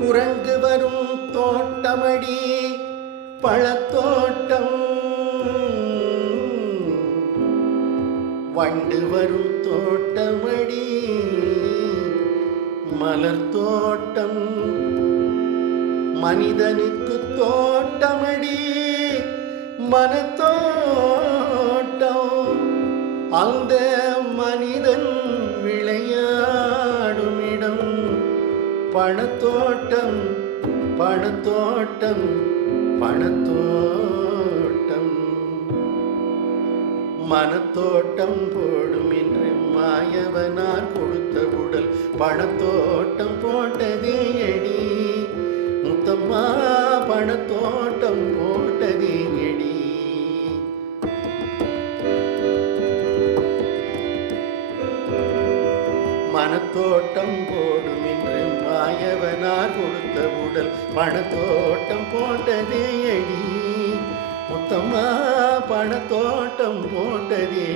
குரங்கு வரும் தோட்டமடி பழத்தோட்டம், வண்டு வரும் தோட்டமடி மலர் தோட்டம், மனிதனுக்கு தோட்டமடி மனத்தோட்டம், அந்த மனிதன் விளையாடும் இடம் பணத்தோட்டம், பணத்தோட்டம், பணத்தோட்டம். மனத்தோட்டம் போடும் என்று மாயவனார் கொடுத்த உடல் பணத்தோட்டம் போட்டதே எடி முத்தம்மா, பணத்தோட்டம் போட்டதே எடி. மனத்தோட்டம் போடும் என்று மாயவனார் கொடுத்த உடல் பணத்தோட்டம் போட்டதே எடி முத்தம்மா, பணத்தோட்டம் போட்டதே